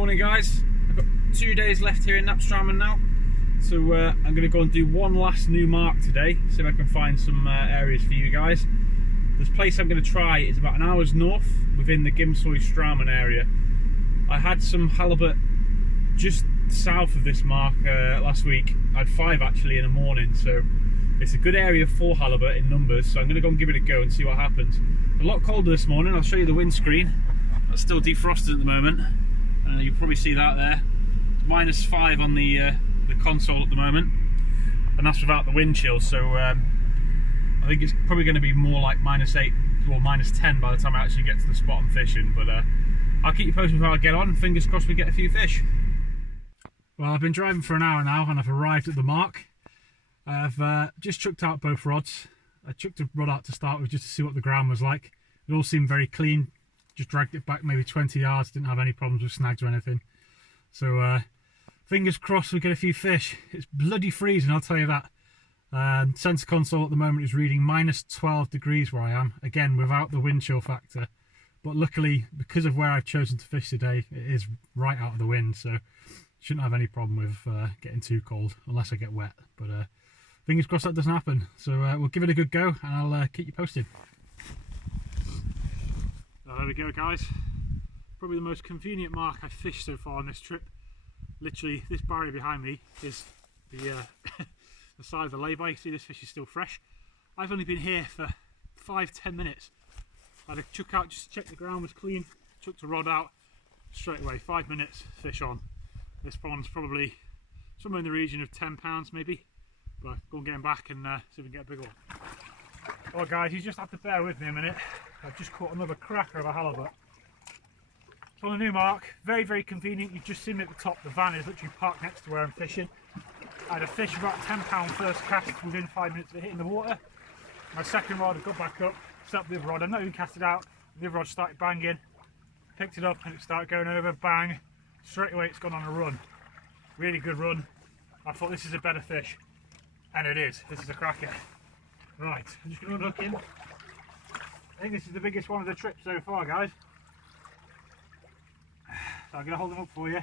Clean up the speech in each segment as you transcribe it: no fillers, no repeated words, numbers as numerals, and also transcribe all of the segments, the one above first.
Morning guys, I've got 2 days left here in Napstraumen now, so I'm going to go and do one last new mark today, see if I can find some areas for you guys. This place I'm going to try is about an hour's north within the Gimsoy-Straumen area. I had some halibut just south of this mark last week. I had 5 actually in the morning, so it's a good area for halibut in numbers, so I'm going to go and give it a go and see what happens. It's a lot colder this morning. I'll show you the windscreen. That's still defrosted at the moment. You'll probably see that there. It's -5 on the console at the moment, and that's without the wind chill, so I think it's probably going to be more like -8 or -10 by the time I actually get to the spot I'm fishing, but I'll keep you posted with how I get on. Fingers crossed we get a few fish. Well, I've been driving for an hour now and I've arrived at the mark. I've just chucked out both rods. I chucked a rod out to start with just to see what the ground was like. It all seemed very clean. Just dragged it back maybe 20 yards, didn't have any problems with snags or anything. So fingers crossed we get a few fish. It's bloody freezing, I'll tell you that. Centre console at the moment is reading -12 degrees where I am, again without the wind chill factor. But luckily, because of where I've chosen to fish today, it is right out of the wind, so shouldn't have any problem with getting too cold, unless I get wet. But fingers crossed that doesn't happen. So we'll give it a good go, and I'll keep you posted. There we go guys, probably the most convenient mark I've fished so far on this trip. Literally this barrier behind me is the, the side of the lay-by. You see this fish is still fresh. I've only been here for 5-10 minutes. I had a chuck out just to check the ground was clean, chucked a rod out, straight away, 5 minutes, fish on. This pond's probably somewhere in the region of 10 pounds maybe, but go and get him back and see if we can get a big one. Oh guys, you just have to bear with me a minute. I've just caught another cracker of a halibut. It's on a new mark, very convenient. You've just seen me at the top. The van is literally parked next to where I'm fishing. I had a fish about £10 first cast within 5 minutes of it hitting the water. My second rod, I got back up, set up the other rod. I've not even cast it out. The other rod started banging, picked it up and it started going over, bang. Straight away it's gone on a run. Really good run. I thought this is a better fish, and it is. This is a cracker. Right, I'm just going to look in. I think this is the biggest one of the trip so far, guys. So I'm going to hold them up for you. I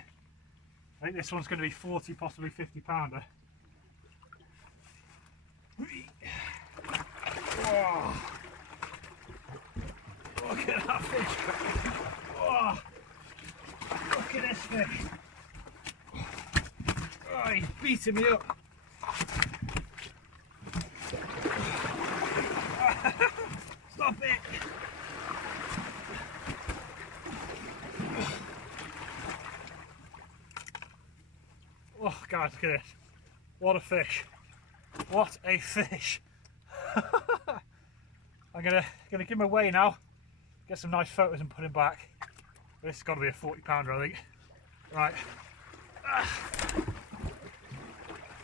think this one's going to be 40, possibly 50 pounder. Whoa. Look at that fish. Oh. Look at this fish. Oh, he's beating me up. Stop it! Oh guys, look at this. What a fish. What a fish. I'm gonna give him away now. Get some nice photos and put him back. This has got to be a 40 pounder, I think. Right.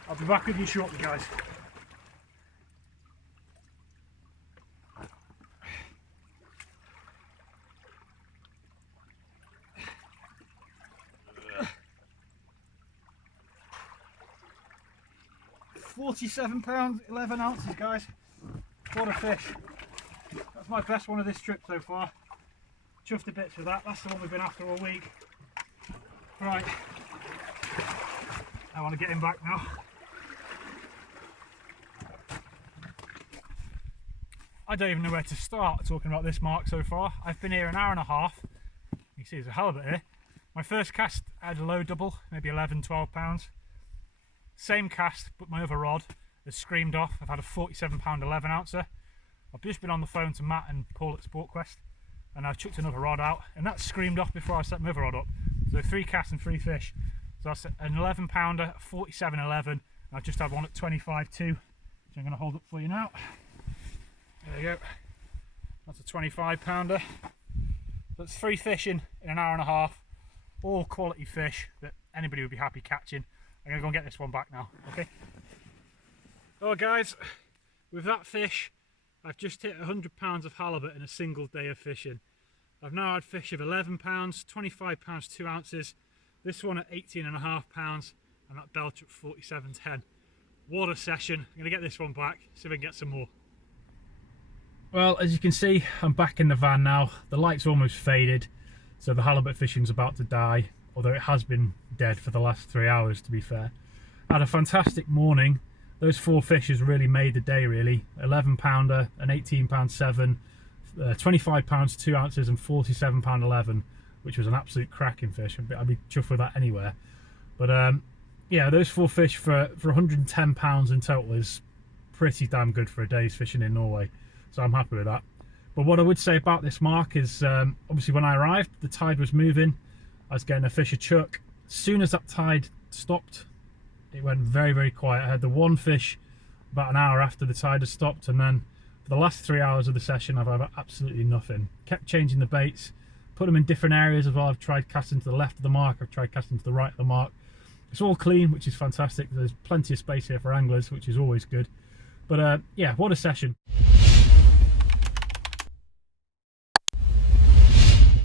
I'll be back with you shortly, guys. £47, 11 ounces, guys. What a fish. That's my best one of this trip so far. Chuffed a bit with that. That's the one we've been after all week. Right. I want to get him back now. I don't even know where to start talking about this mark so far. I've been here an hour and a half. You can see there's a halibut here. My first cast I had a low double, maybe 11-12 pounds. Same cast, but my other rod has screamed off. I've had a 47 pound 11 ouncer. I've just been on the phone to Matt and Paul at Sportquest, and I've chucked another rod out, and that screamed off before I set my other rod up. So 3 casts and 3 fish. So that's an 11 pounder, 47.11, and I've just had one at 25.2, which I'm going to hold up for you now. There you go. That's a 25 pounder. That's 3 fish in an hour and a half. All quality fish that anybody would be happy catching. I'm going to go and get this one back now, okay? Oh guys, with that fish, I've just hit 100 pounds of halibut in a single day of fishing. I've now had fish of 11 pounds, 25 pounds 2 ounces, this one at 18.5 pounds, and that belch at 47.10. What a session. I'm going to get this one back, see if I can get some more. Well, as you can see, I'm back in the van now. The light's almost faded, so the halibut fishing's about to die. although it has been dead for the last 3 hours, to be fair. I had a fantastic morning. Those 4 fishes really made the day, really. 11 pounder, an 18 pound 7, 25 pounds 2 ounces, and 47 pound 11, which was an absolute cracking fish. I'd be chuffed with that anywhere. But yeah, those 4 fish for 110 pounds in total is pretty damn good for a day's fishing in Norway, so I'm happy with that. But what I would say about this mark is, obviously when I arrived, the tide was moving. I was getting a fish a chuck. As soon as that tide stopped, it went very, very quiet. I had the one fish about an hour after the tide had stopped, and then for the last 3 hours of the session, I've had absolutely nothing. Kept changing the baits, put them in different areas as well. I've tried casting to the left of the mark, I've tried casting to the right of the mark. It's all clean, which is fantastic. There's plenty of space here for anglers, which is always good. But yeah, what a session.